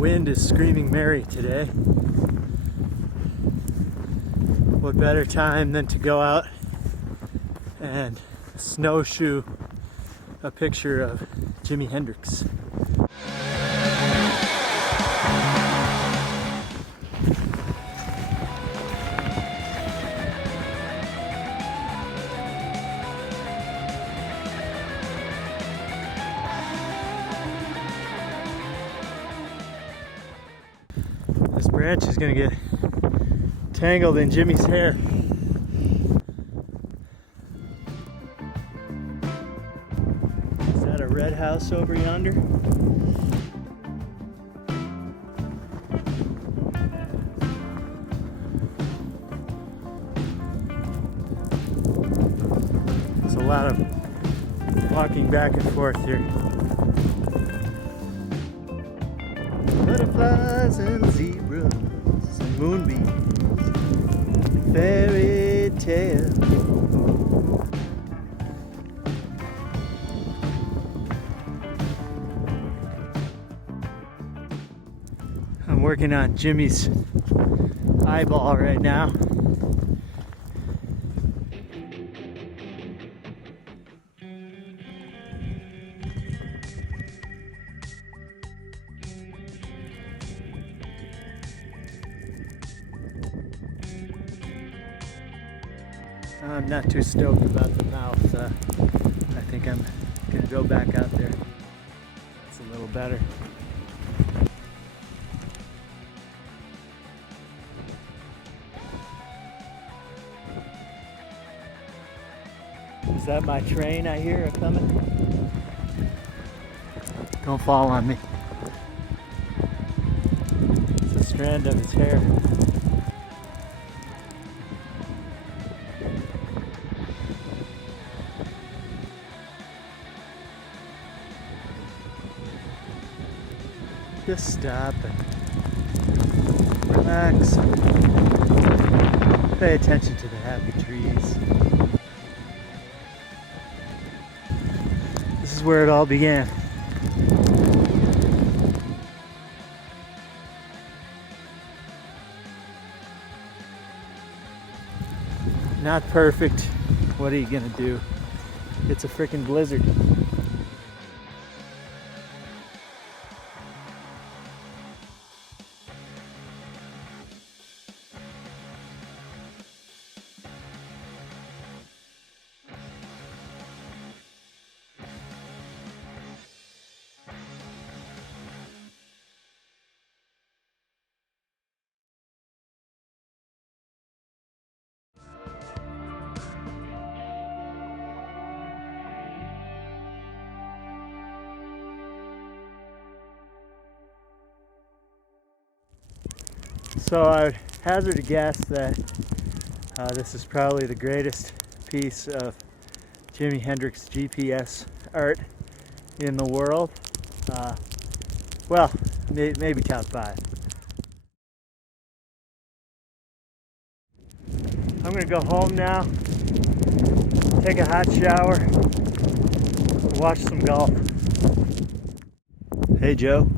wind is screaming merry today. What better time than to go out and snowshoe a picture of Jimi Hendrix. This branch is gonna get tangled in Jimmy's hair. Is that a red house over yonder? There's a lot of walking back and forth here. Butterflies and zebras and moonbeams, fairy tales. I'm working on Jimmy's eyeball right now. I'm not too stoked about the mouth. I think I'm gonna go back out there. It's a little better. Is that my train I hear coming? Don't fall on me. It's a strand of his hair. Just stop and relax. Pay attention to the happy trees. This is where it all began. Not perfect. What are you gonna do? It's a freaking blizzard. So I would hazard a guess that this is probably the greatest piece of Jimi Hendrix GPS art in the world. Well, maybe top 5. I'm gonna go home now, take a hot shower, watch some golf. Hey Joe.